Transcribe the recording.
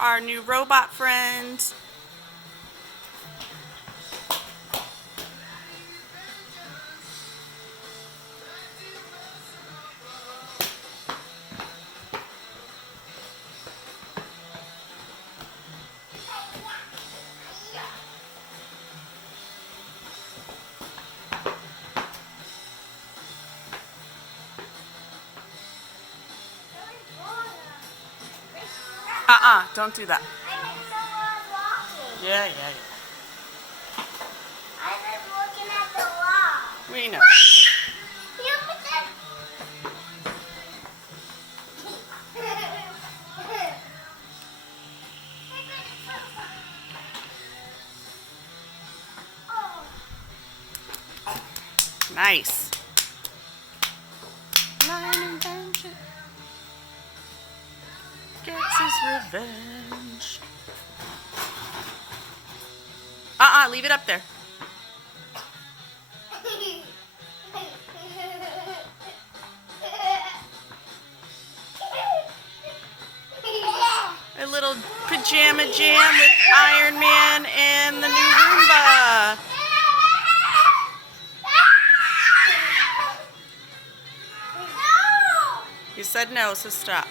our new robot friend. Don't do that. Yeah. I've been looking at the wall. We know. Nice. Lion invention gets his revenge. Leave it up there. A little pajama jam with Iron Man and the new Roomba. You said no, so stop.